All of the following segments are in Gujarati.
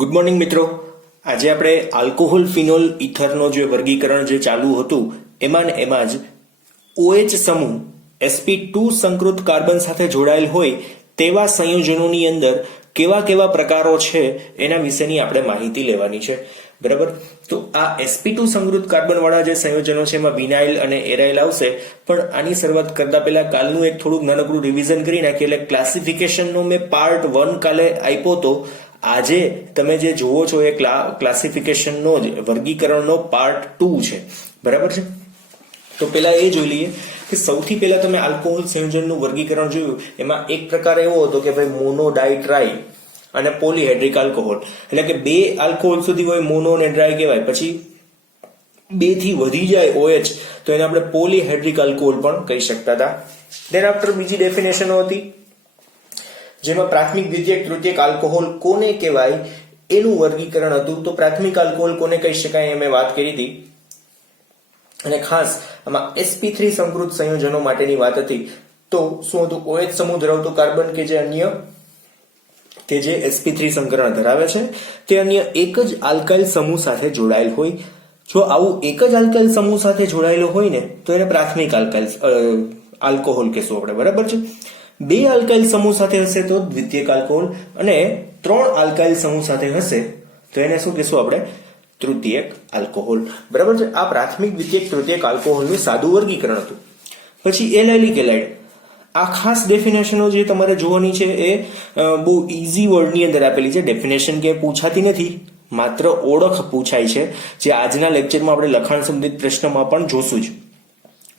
ગુડ મોર્નિંગ મિત્રો. આજે આપણે આલ્કોહોલ ફિનોલ ઇથરનો જે વર્ગીકરણ જે ચાલુ હતું એમાં જ OH સમૂહ sp2 સંકૃત કાર્બન સાથે જોડાયેલ હોય તેવા સંયોજનોની અંદર કેવા કેવા પ્રકારો છે એના વિશેની આપણે માહિતી લેવાની છે. બરાબર, તો આ sp2 સંકૃત કાર્બન વાળા જે સંયોજનો છે એમાં વિનાઇલ અને એરાઇલ આવશે. પણ આની શરૂઆત કરતા પહેલા કાલનું એક થોડુંક નાનકડું રિવિઝન કરી નાખીએ. એટલે ક્લાસિફિકેશનનો મેં પાર્ટ 1 કાલે આપ્યો તો આજે તમે જે જુઓ છો એ ક્લાસિફિકેશનનો જ વર્ગીકરણનો પાર્ટ 2 છે. બરાબર છે, તો પેલા એ જોઈ લઈએ કે સૌથી પહેલા તમે આલ્કોહોલ સંયોજનનું વર્ગીકરણ જોયું. એમાં એક પ્રકાર એવો હતો કે ભાઈ મોનો ડાઈ ટ્રાઈ અને પોલીહેડ્રિક આલ્કોહોલ, એટલે કે બે આલ્કોહોલ સુધી હોય મોનો અને ડ્રાય કહેવાય. પછી બે થી વધી જાય OH તો એને આપણે પોલીહેડ્રિક આલ્કોહોલ પણ કહી શકતા હતા. દેન આફ્ટર બીજી ડેફિનેશનો હતી જેમાં પ્રાથમિક, દ્વિતીયક, તૃતીયક આલ્કોહોલ કોને કહેવાય એનું વર્ગીકરણ હતું. તો પ્રાથમિક આલ્કોહોલ કોને કહી શકાય એ મેં વાત કરી હતી. અને ખાસ આમાં sp3 સંકૃત સંયોજનો માટેની વાત હતી. તો શું હતું? OH સમૂહ ધરાવતો કાર્બન કે જે sp3 સંકરણ ધરાવે છે તે અન્ય એક જ આલ્કાઇલ સમૂહ સાથે જોડાયેલ હોય. જો આવું એક જ આલ્કાઇલ સમૂહ સાથે જોડાયેલો હોય ને તો એને પ્રાથમિક આલ્કોહોલ કહેશું આપણે. બરાબર છે. બે આલ્કાઇલ સમૂહ સાથે હશે તો દ્વિતીયક આલ્કોહોલ, અને ત્રણ આલ્કાઇલ સમૂહ સાથે હશે તો એને શું કહેશું આપણે? તૃતીયક આલ્કોહોલ. બરાબર છે. આ પ્રાથમિક, દ્વિતીયક, તૃતીયક આલ્કોહોલનું સાદું વર્ગીકરણ હતું. પછી એલાઇલિક એલાઇડ, આ ખાસ ડેફિનેશનો જે તમારે જોવાની છે એ બહુ ઈઝી વર્ડની અંદર આપેલી છે. ડેફિનેશન કે પૂછાતી નથી, માત્ર ઓળખ પૂછાય છે, જે આજના લેક્ચરમાં આપણે લખાણ સંબંધિત પ્રશ્નમાં પણ જોશું જ.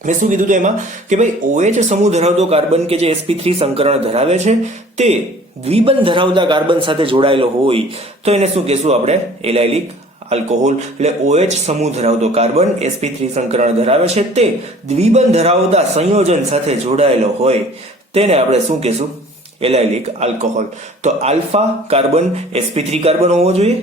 મેં શું કીધું એમાં કે ભાઈ OH સમૂહ ધરાવતો કાર્બન કે જે sp3 સંકરણ ધરાવે છે તે દ્વિબંધ ધરાવતા કાર્બન સાથે જોડાયેલો હોય તો એને શું કહેશું આપણે? Allylic alcohol. એટલે OH સમૂહ ધરાવતો કાર્બન sp3 સંકરણ ધરાવે છે તે દ્વિબંધ ધરાવતા સંયોજન સાથે જોડાયેલો હોય તેને આપણે શું કહેશું? Allylic alcohol. તો આલ્ફા કાર્બન sp3 કાર્બન હોવો જોઈએ,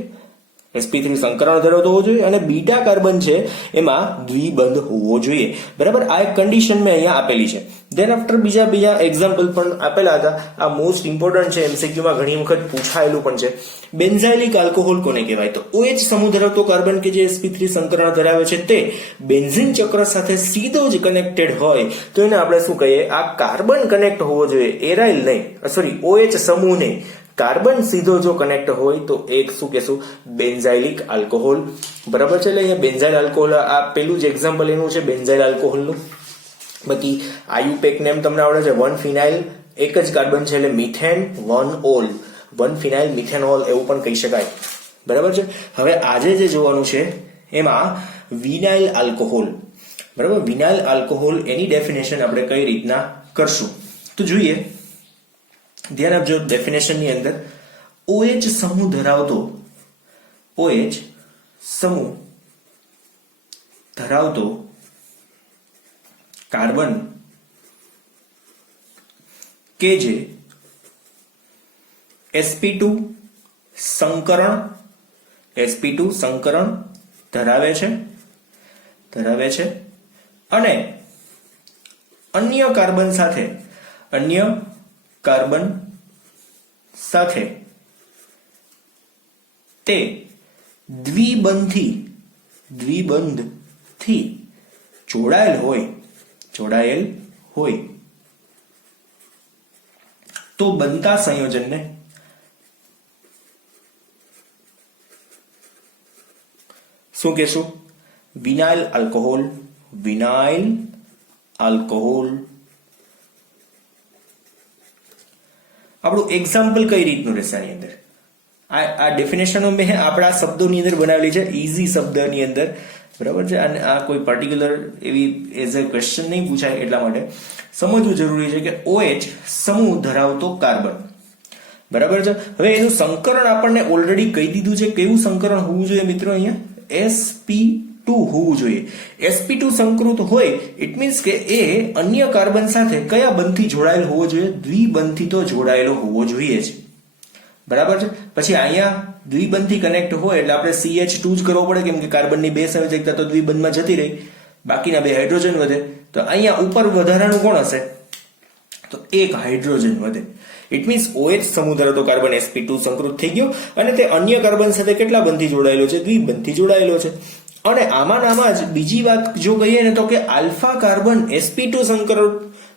sp3 સંકરણ ધરાવતો હોવો જોઈએ, અને બીટા કાર્બન છે એમાં દ્વિબંધ હોવો જોઈએ. બરાબર, આ એક કન્ડિશન મેં અહીંયા આપેલી છે. દેન આફ્ટર બીજા એક્ઝામ્પલ પણ આપેલા હતા. આ મોસ્ટ ઇમ્પોર્ટન્ટ છે, MCQ માં ઘણી વખત પૂછાયેલું પણ છે. બેન્ઝાઇલિક આલ્કોહોલ કોને કહેવાય? તો OH સમૂહ ધરાવતો કાર્બન કે જે sp3 સંકરણ ધરાવે છે તે બેન્ઝીન ચક્ર સાથે સીધો જ કનેક્ટેડ હોય તો એને આપણે શું કહીએ? આ કાર્બન કનેક્ટ હોવો જોઈએ, એરાઇલ નહીં, સોરી OH સમૂહ નહીં. કાર્બન સીધો જો કનેક્ટ હોય તો એક શું કહેશું? Benzylic alcohol. બરાબર છે. એટલે અહીંયા બેન્ઝાઇલ આલ્કોહોલ, આ પેલું જ એક્ઝામ્પલ એનું છે બેન્ઝાઇલ આલ્કોહોલનું. બાકી આયુપેક નેમ તમને આવડે છે. 1 ફિનાઇલ એક જ કાર્બન છે એટલે મિથેન 1 ઓલ, 1 ફિનાઇલ મિથેનોલ એવું પણ કહી શકાય. બરાબર છે. હવે આજે જે જોવાનું છે એમાં વિનાઇલ આલ્કોહોલ. બરાબર, વિનાઇલ આલ્કોહોલ એની ડેફિનેશન આપણે કઈ રીતના કરશું તો જોઈએ. ધ્યાન આપજો, ડેફિનેશનની અંદર OH સમૂહ ધરાવતો કાર્બન કે જે sp2 સંકરણ ધરાવે છે અને અન્ય કાર્બન સાથે તે દ્વિબંધથી જોડાયેલ હોય તો બનતા સંયોજનને શું કહેશું? Vinyl alcohol. આપણું એક્ઝામ્પલ કઈ રીતનું રહેશે આની અંદર? આ ડેફિનેશનો મેં આપણા શબ્દોની અંદર બનાવેલી છે, ઈઝી શબ્દની અંદર. બરાબર છે. અને આ કોઈ પર્ટિક્યુલર એવી એઝ અ ક્વેશ્ચન નહીં પૂછાય, એટલા માટે સમજવું જરૂરી છે કે OH સમૂહ ધરાવતો કાર્બન. બરાબર છે. હવે એનું સંકરણ આપણને ઓલરેડી કહી દીધું છે. કેવું સંકરણ હોવું જોઈએ મિત્રો? અહીંયા sp2 હોવું જોઈએ. sp2 સંકૃત હોય ઇટ મીન્સ કે એ અન્ય કાર્બન સાથે કયા બંધથી જોડાયેલ હોવો જોઈએ? દ્વિબંધથી તો જોડાયેલો હોવો જોઈએ જ. બરાબર છે. પછી અહીંયા દ્વિબંધથી કનેક્ટ હોય એટલે આપણે CH2 જ કરવો પડે, કેમ કે કાર્બનની બે સંયોજકતા તો દ્વિબંધમાં જતી રહી, બાકીના બે હાઇડ્રોજન વધે. તો અહીંયા ઉપર વધારાનું કોણ હશે? તો તો એક હાઇડ્રોજન વધે. ઇટ મીન્સ OH સમૂહ ધરાવતો કાર્બન sp2 સંકૃત થઈ ગયો અને તે અન્ય કાર્બન સાથે કેટલા બંધથી જોડાયેલો છે? દ્વિબંધથી જોડાયેલો છે. અને આમાં જ બીજી વાત જો કહીએ ને તો કે આલ્ફા કાર્બન sp2 સંકરણ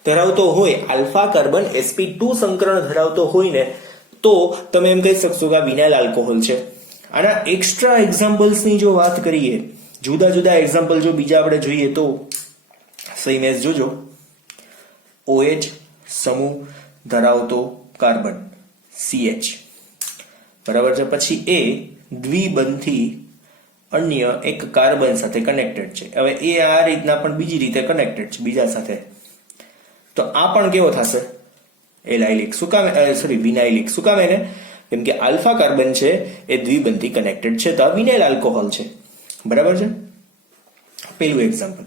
ધરાવતો હોય, આલ્ફા કાર્બન sp2 સંકરણ ધરાવતો હોય ને તો તમે એમ કહી શકશો કે આ વિનાઇલ આલ્કોહોલ છે. આના એક્સ્ટ્રા એક્ઝામ્પલ્સની જો વાત કરીએ, જુદા જુદા એક્ઝામ્પલ જો બીજા આપણે જોઈએ તો સહી મેચ જોજો. OH સમૂહ ધરાવતો કાર્બન CH, બરાબર છે. પછી એ દ્વિબંધથી અન્ય એક કાર્બન સાથે કનેક્ટેડ છે. હવે એ આ રીતના પણ બીજી રીતે કનેક્ટેડ છે બીજા સાથે, તો આ પણ કેવો થશે? એલાઇલિક. શું કામ? વિનાઇલિક. શું કામ? એને કેમ કે આલ્ફા કાર્બન છે એ દ્વિબંધથી કનેક્ટેડ છે, તો આ વિનાઇલ આલ્કોહોલ છે. બરાબર છે, પેલું એક્ઝામ્પલ.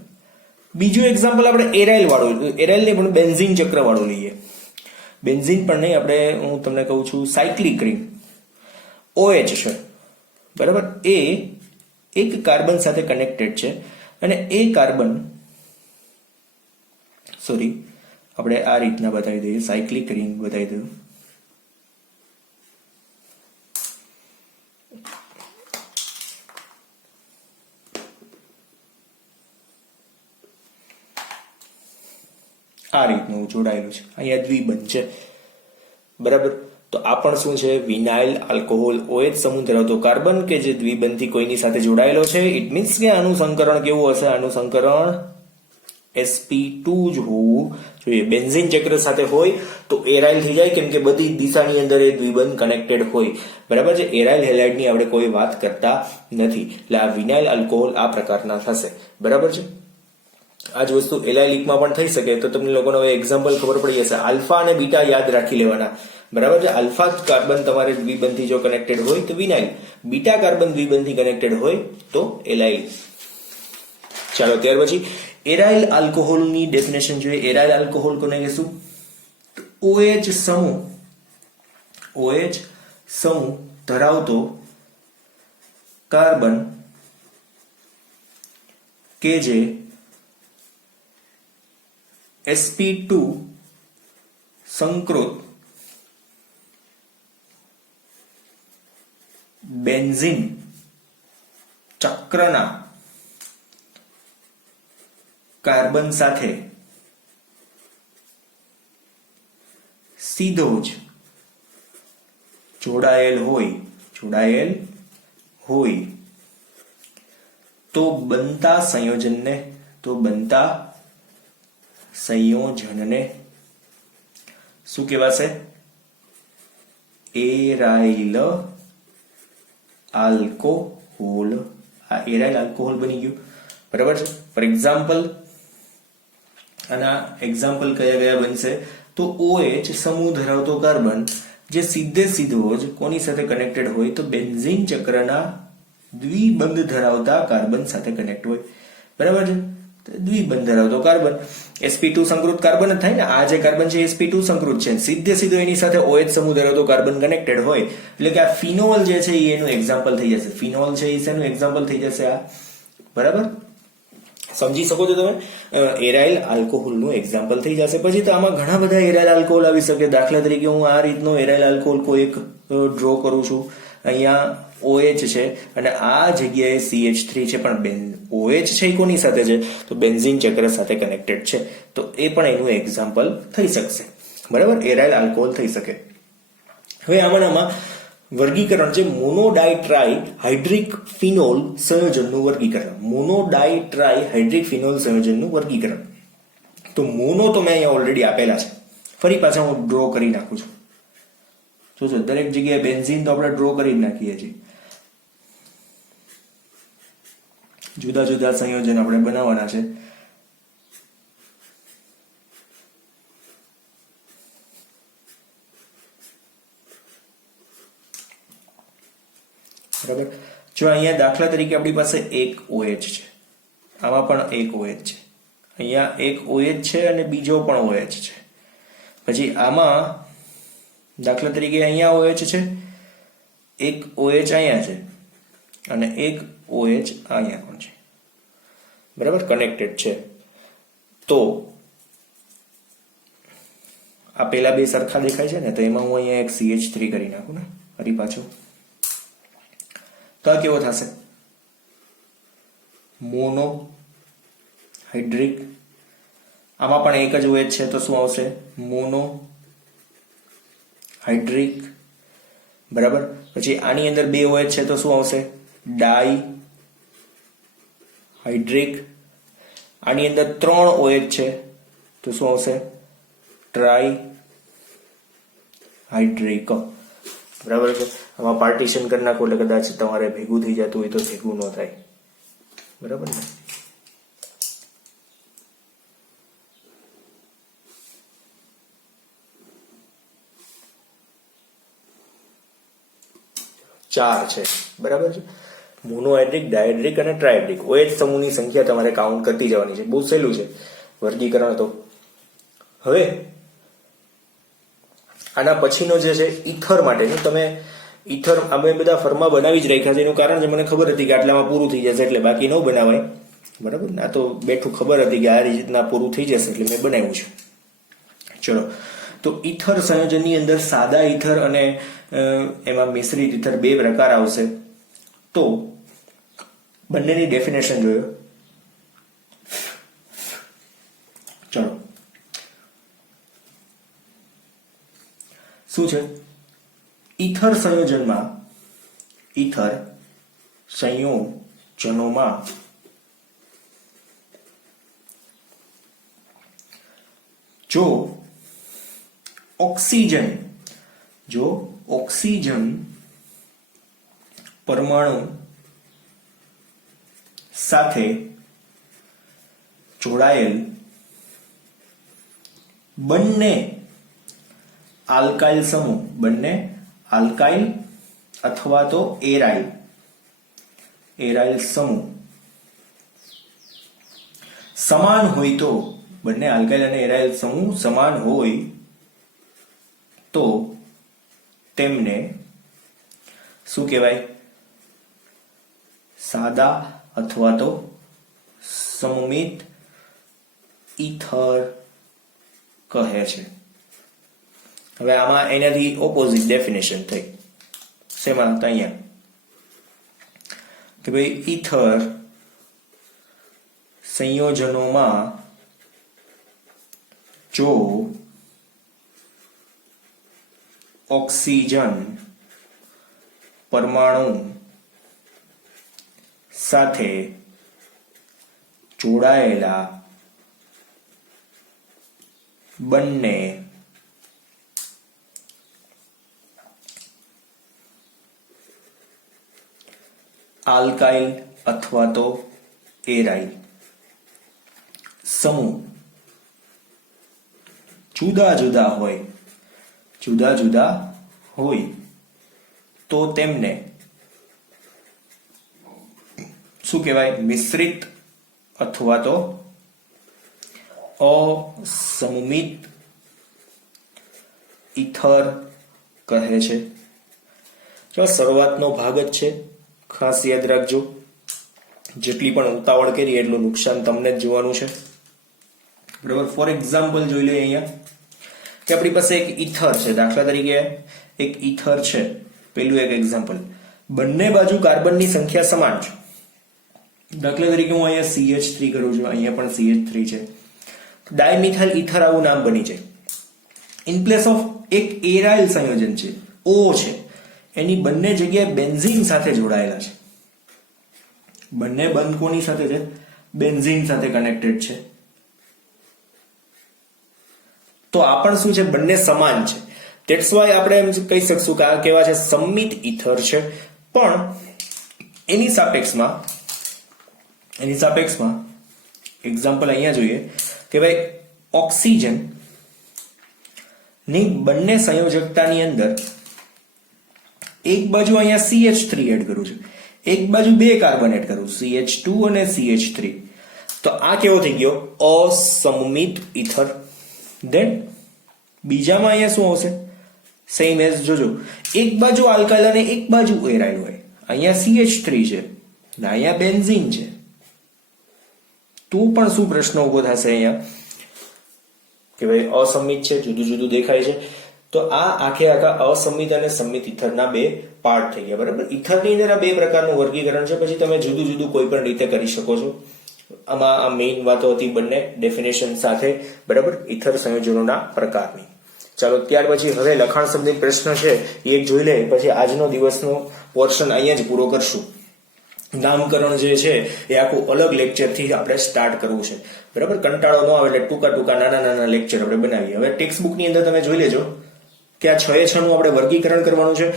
બીજું એક્ઝામ્પલ આપણે એરાઇલ વાળું, એરાઇલ ને પણ બેન્ઝીન ચક્ર વાળું લઈએ. બેન્ઝીન પણ નહીં, આપણે હું તમને કહું છું સાયક્લિક રિંગ. OH છે, બરાબર. એ એક કાર્બન સાથે કનેક્ટેડ છે અને એ કાર્બન આપણે આ રીતના બતાવી દઈએ, સાયક્લિક રિંગ બતાવી દઉં. આ રીતનું જોડાયેલું છે, અહીંયા દ્વિબંધ છે. બરાબર. તો આ પણ શું છે? વિનાઇલ આલ્કોહોલ, OH સમૂહ ધરાવતો કાર્બન કે જે દ્વિબંધથી કોઈની સાથે જોડાયેલો છે. ઇટ મીન્સ કે આનું સંકરણ કેવું હશે? આનું સંકરણ sp2 જ હોવું જોઈએ. બેન્ઝીન ચક્ર સાથે હોય તો એરાઇલ થઈ જાય, કેમ કે બધી દિશાની અંદર એ દ્વિબંધ કનેક્ટેડ હોય. બરાબર છે. એરાઇલ હેલાઇડની આપણે કોઈ વાત કરતા નથી, એટલે આ વિનાઇલ આલ્કોહોલ આ પ્રકારના થશે. બરાબર છે. આ જ વસ્તુ એલાઇલિકમાં પણ થઈ શકે. તો તમને લોકોને હવે એક્ઝામ્પલ ખબર પડી જશે. આલ્ફા અને બીટા યાદ રાખી લેવાના. બરાબર છે. આલ્ફા કાર્બન તમારે દ્વિબંધથી જો કનેક્ટેડ હોય તો વિનાઇલ, બીટા કાર્બન દ્વિબંધથી કનેક્ટેડ હોય તો એલાઇલ. ચાલો ત્યાર પછી એરાઇલ આલ્કોહોલની ડેફિનેશન જોઈએ. એરાઇલ આલ્કોહોલ કોને કહેશું? OH સમૂહ ધરાવતો કાર્બન કે જે sp2 સંકૃત બેન્ઝીન ચક્રના કાર્બન સાથે સીધો જ જોડાયેલ હોય તો બનતા સંયોજનને શું કહેવાશે? Aryl alcohol. આ એરાઇલ આલ્કોહોલ બની ગયું. બરાબર છે. ફોર એક્ઝામ્પલ, આના એક્ઝામ્પલ કયા બનશે? તો OH સમૂહ ધરાવતો કાર્બન જે સીધો જ કોની સાથે કનેક્ટેડ હોય તો બેન્ઝીન ચક્રના દ્વિબંધ ધરાવતા કાર્બન સાથે કનેક્ટ હોય. બરાબર છે. દ્વિબંધ ધરાવતો કાર્બન sp2 સંકૃત કાર્બન જ થાય ને. આ જે કાર્બન છે sp2 સંકૃત છે, સીધો એની સાથે OH સમૂહ ધરાવતો કાર્બન કનેક્ટેડ હોય, એટલે કે આ ફિનોલ જે છે એનું એક્ઝામ્પલ થઈ જશે. ફિનોલ છે એનું એક્ઝામ્પલ થઈ જશે આ. બરાબર, સમજી શકો છો તમે? એરાઇલ આલ્કોહોલનું એક્ઝામ્પલ થઈ જશે. પછી તો આમાં ઘણા બધા એરાઇલ આલ્કોહોલ આવી શકે. દાખલા તરીકે હું આ રીતનો એરાઇલ આલ્કોહોલ કોઈ એક ડ્રો કરું છું. અહીંયા OH છે અને આ જગ્યાએ CH3 છે, પણ OH છે એ કોની સાથે છે તો બેન્ઝીન ચક્ર સાથે કનેક્ટેડ છે, તો એ પણ એનું એક્ઝામ્પલ થઈ શકશે. બરાબર, એરાઇલ આલ્કોહોલ થઈ શકે. હવે આમાંના વર્ગીકરણ છે મોનોડાઇટ્રાઈ હાઇડ્રિક ફિનોલ સંયોજનનું વર્ગીકરણ. મોનોડાઇટ્રાઈ હાઇડ્રિક ફિનોલ સંયોજનનું વર્ગીકરણ. તો મોનો તો મેં અહીંયા ઓલરેડી આપેલા છે, ફરી પાછા હું ડ્રો કરી નાખું છું. જોજો, દરેક જગ્યાએ બેન્ઝીન તો આપણે ડ્રો કરી નાખીએ છીએ. જુદા જુદા સંયોજન આપણે બનાવવાના છે. બરાબર, જો અહીંયા દાખલા તરીકે આપણી પાસે એક OH છે, આમાં પણ એક OH છે, અહીંયા એક OH છે અને બીજો પણ OH છે. પછી આમાં દાખલા તરીકે અહીંયા OH છે, એક OH અહીંયા છે અને એક OH અહીંયા પણ છે. બરાબર, કનેક્ટેડ છે. તો આ પેલા બે સરખા દેખાય છે ને, તો એમાં હું અહીંયા એક CH3 કરી નાખું ને ફરી પાછું, તો આ કેવો થશે? મોનો હાઇડ્રિક. આમાં પણ એક જ OH છે તો શું આવશે? મોનો હાઇડ્રિક. બરાબર. પછી આની અંદર બે OH છે તો શું આવશે? ડાઈ હાઇડ્રિક. આની અંદર 3 OH છે તો શું આવશે? ટ્રાઈ હાઇડ્રિક. બરાબર છે. આમાં પાર્ટીશન કરી નાખો એટલે કદાચ તમારે ભેગું થઈ જતું હોય તો ભેગું ન થાય. બરાબર ને? ચાર છે. બરાબર છે. મોનોહાઇડ્રિક, ડાયહાઇડ્રિક અને ટ્રાઇહાઇડ્રિક OH સમૂહની સંખ્યા તમારે કાઉન્ટ કરતી જવાની છે. બહુ સહેલું છે વર્ગીકરણ. તો હવે આના પછીનો જે છે ઈથર માટેનું, તમે ઈથર અમે બધા ફર્મા બનાવી જ રાખ્યા છે. એનું કારણ છે મને ખબર હતી કે આટલામાં પૂરું થઈ જશે એટલે બાકી ન બનાવાય. બરાબર. આ તો બેઠું ખબર હતી કે આ રીતના પૂરું થઈ જશે એટલે મેં બનાવ્યું છે. ચલો, તો ઈથર સંયોજનની અંદર સાદા ઈથર અને એમાં મિશ્રિત ઈથર બે પ્રકાર આવશે. તો બંનેની ડેફિનેશન જોયો. ચલો, શું છે? ઈથર સંયોજનોમાં જો ઓક્સિજન પરમાણુ સાથે જોડાયેલ બંને આલ્કાઇલ સમૂહ, બંને આલ્કાઇલ અથવા તો એરાઇલ સમૂહ સમાન હોય, તો બંને આલ્કાઇલ અને એરાઇલ સમૂહ સમાન હોય તો તેમને શું કહેવાય? સાદા અથવા તો સમમિત ઈથર કહે છે. હવે આમાં એનાથી ઓપોઝિટ ડેફિનેશન થઈ. શેમાં? તો અહીંયા કે ભાઈ ઈથર સંયોજનોમાં જો ઓક્સિજન પરમાણુ સાથે જોડાયેલા બંને આલ્કાઇલ અથવા તો એરાઇલ સમૂહ જુદા જુદા હોય તો તેમને શું કહેવાય? મિશ્રિત અથવા તો અસમમિત ઈથર કહે છે. જો શરૂઆતનો ભાગ જ છે, ખાસ યાદ રાખજો. જેટલી પણ ઉતાવળ કરી એટલું નુકસાન તમને જ જોવાનું છે. બરાબર. ફોર એક્ઝામ્પલ જોઈ લઈએ અહીંયા કે આપણી પાસે એક ઈથર છે. દાખલા તરીકે એક ઈથર છે. પેલું એક એક્ઝામ્પલ, બંને બાજુ કાર્બનની સંખ્યા સમાન છે. દાખલા તરીકે હું અહીંયા CH3 કરું છું, અહીંયા પણ CH3 છે. ડાયમિથાઇલ ઈથર આવું નામ બની જાય. ઇન પ્લેસ ઓફ એક એરાઇલ સંયોજન છે, O છે, એની બંને જગ્યાએ બેન્ઝીન સાથે જોડાયેલા છે. બંને બંધ કોની સાથે છે? બેન્ઝીન સાથે કનેક્ટેડ છે. તો આ પણ શું છે? બંને સમાન છે. ધેટ્સ વાય આપણે એમ કહી શકશું કે આ કેવા છે? સમમિત ઈથર છે. પણ એની સાપેક્ષમાં એક્ઝામ્પલ અહીંયા જોઈએ કે ભાઈ ઓક્સિજન ની બંને સંયોજકતાની અંદર એક બાજુ અહીંયા CH3 એડ કરું છું, એક બાજુ બે કાર્બન એડ કરું, CH2 અને CH3. તો આ કેવો થઈ ગયો? અસમમિત ઈથર. ધેન બીજામાં અહીંયા શું આવશે? Same as. જોજો, એક બાજુ આલ્કાઇલ અને એક બાજુ એરાઇલ હોય. અહીંયા CH3 છે, અહીંયા બેન્ઝીન છે. તો પણ શું પ્રશ્ન ઉભો થશે? અહીંયા કે ભાઈ અસમિત છે, જુદું જુદું દેખાય છે. તો આ આખા અસમિત અને સંમિત ઇથરના બે પાર્ટ થઈ ગયા. બરાબર, ઇથરની અંદર આ બે પ્રકારનું વર્ગીકરણ છે. પછી તમે જુદું જુદું કોઈ પણ રીતે કરી શકો છો. આમાં આ મેઇન વાતો હતી બંને ડેફિનેશન સાથે. બરાબર, ઇથર સંયોજનોના પ્રકારની. ચાલો ત્યાર પછી હવે લખાણ શબ્દિક પ્રશ્ન છે એ એક જોઈ લે, પછી આજનો દિવસનો પોર્શન અહીંયા જ પૂરો કરશું. નામકરણ જે છે એ આખું અલગ લેક્ચરથી આપણે સ્ટાર્ટ કરવું છે. બરાબર, કંટાળો ન આવે એટલે ટૂંકા નાના નાના લેક્ચર આપણે બનાવીએ. હવે ટેક્સ્ટ બુકની અંદર તમે જોઈ લેજો કે આ 6 એ 6 નું આપણે વર્ગીકરણ કરવાનું છે.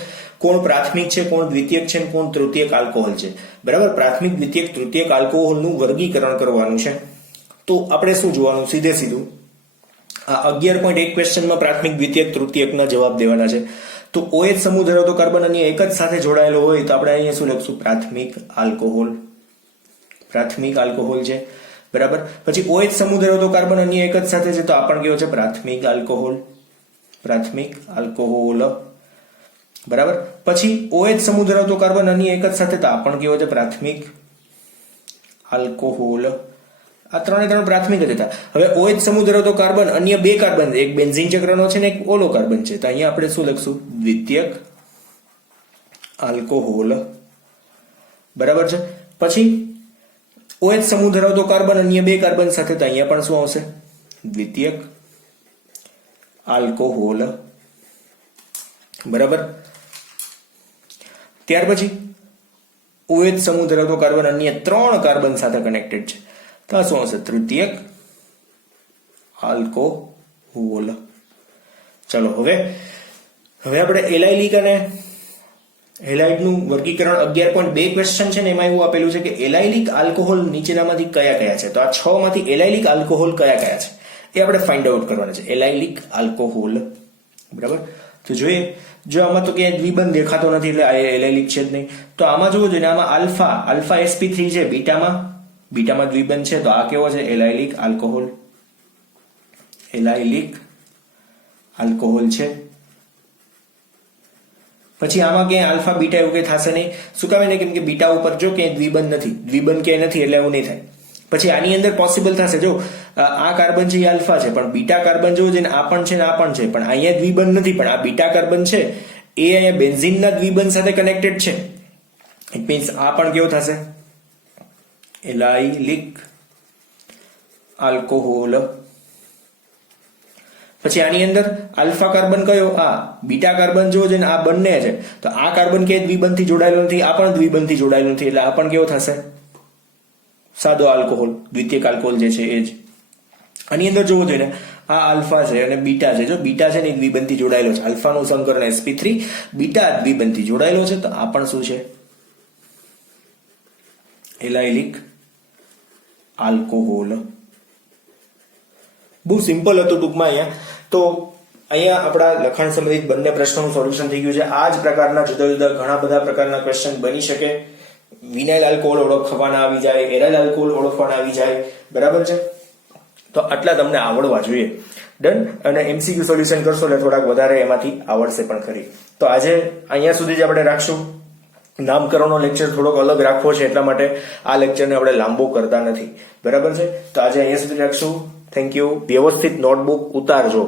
કોણ પ્રાથમિક છે, કોણ દ્વિતીયક છે, કોણ તૃતીયક આલ્કોહોલ છે. બરાબર, પ્રાથમિક, દ્વિતીયક, તૃતીયક આલ્કોહોલનું વર્ગીકરણ કરવાનું છે. તો આપણે શું જોવાનું, સીધું આ 11.1 ક્વેશ્ચનમાં પ્રાથમિક, દ્વિતીયક, તૃતીયકના જવાબ દેવાના છે. તો OH સમૂહ ધરાવતો કાર્બન અન્ય એક જ સાથે જોડાયેલો હોય તો આપણે અહીંયા શું લખશું, પ્રાથમિક આલ્કોહોલ છે. બરાબર, પછી OH સમૂહ ધરાવતો કાર્બન અન્ય એક જ સાથે છે તો આ પણ કેવો છે, પ્રાથમિક આલ્કોહોલ. બરાબર, પછી OH સમૂહ ધરાવતો કાર્બન અન્ય એક જ સાથે તો આ પણ કેવો છે, પ્રાથમિક આલ્કોહોલ. આ ત્રણે ત્રણ પ્રાથમિક જ હતા. હવે OH સમૂહ ધરાવતો કાર્બન અન્ય બે કાર્બન, એક બેન્ઝીન ચક્રનો છે ને એક ઓલો કાર્બન છે, તો અહીંયા આપણે શું લખશું, દ્વિતીયક આલ્કોહોલ. બરાબર છે, પછી OH સમૂહ ધરાવતો કાર્બન અન્ય બે કાર્બન સાથે, તો અહીંયા પણ શું આવશે, દ્વિતીયક આલ્કોહોલ. બરાબર, ત્યાર પછી OH સમૂહ ધરાવતો કાર્બન અન્ય 3 કાર્બન સાથે કનેક્ટેડ છે તો આ શું આવશે, તૃતીયક આલ્કોહોલ. ચલો હવે આપણે એલાઇલિક અને હેલાઇડનું વર્ગીકરણ 11.2 ક્વેશ્ચન છે ને એમાં એવું આપેલું છે કે એલાઇલિક આલ્કોહોલ નીચેનામાંથી કયા છે. તો આ 6 માંથી એલાઇલિક આલ્કોહોલ કયા છે એ આપણે ફાઇન્ડ આઉટ કરવાના છે. Allylic alcohol. બરાબર, તો જોઈએ, જો આમાં તો ક્યાંય દ્વિબંધ દેખાતો નથી એટલે આ એલાઇલિક છે જ નહીં. તો આમાં જોવું જોઈએ, આમાં આલ્ફા sp3 છે, બીટામાં દ્વિબંધ છે, તો આ કેવો છે, એલાઇલિક આલ્કોહોલ છે. પછી આમાં ક્યાંય આલ્ફા બીટા એવું કઈ થશે નહીં. શું કામે ને, કેમ કે બીટા ઉપર જો ક્યાંય દ્વિબંધ ક્યાંય નથી એટલે એવું નહીં થાય. પછી આની અંદર પોસિબલ થશે, જો આ કાર્બન છે એ આલ્ફા છે, પણ બીટા કાર્બન જોવું છે ને આ પણ છે ને આ પણ છે, પણ અહીંયા દ્વિબંધ નથી, પણ આ બીટા કાર્બન છે એ અહીંયા બેન્ઝીનના દ્વિબંધ સાથે કનેક્ટેડ છે. ઇટ મીન્સ આ પણ કેવું થશે, એલાઇલિક આલ્કોહોલ. પછી આની અંદર આલ્ફા કાર્બન કયો, આ બીટા કાર્બન જોવો છે ને આ બંને છે, તો આ કાર્બન કે દ્વિબંધથી જોડાયેલો નથી, આ પણ દ્વિબંધથી જોડાયેલો નથી, એટલે આ પણ કેવો થશે, સાદો આલ્કોહોલ, દ્વિતીયક આલ્કોહોલ જે છે એ જ. આની અંદર જોવું જોઈએ ને, આ આલ્ફા છે અને બીટા છે, જો બીટા છે ને એ દ્વિબંધથી જોડાયેલો છે, આલ્ફાનું સંકરણ sp3, બીટા દ્વિબંધથી જોડાયેલો છે, તો આ પણ શું છે, એલાઇલિક આલ્કોહોલ. બહુ સિમ્પલ હતું ટૂંકમાં અહીંયા. તો અહીંયા આપણા લખાણ સંબંધિત બંને પ્રશ્નોનું સોલ્યુશન થઈ ગયું છે. આ જ પ્રકારના જુદા જુદા ઘણા બધા પ્રકારના ક્વેશ્ચન બની શકે. વિનાઇલ આલ્કોહોલ ઓળખવાના આવી જાય, એરાઇલ આલ્કોહોલ ઓળખવાના આવી જાય. બરાબર છે, તો આટલા તમને આવડવા જોઈએ. ડન. અને MCQ સોલ્યુશન કરશો એટલે થોડાક વધારે એમાંથી આવડશે પણ ખરી. તો આજે અહીંયા સુધી જ આપણે રાખશું. નામકરણનો લેક્ચર થોડોક અલગ રાખવો છે એટલા માટે આ લેક્ચરને આપણે લાંબો કરતા નથી. બરાબર છે, તો આજે અહીંયા સુધી રાખશું. Thank you. વ્યવસ્થિત નોટબુક ઉતારજો.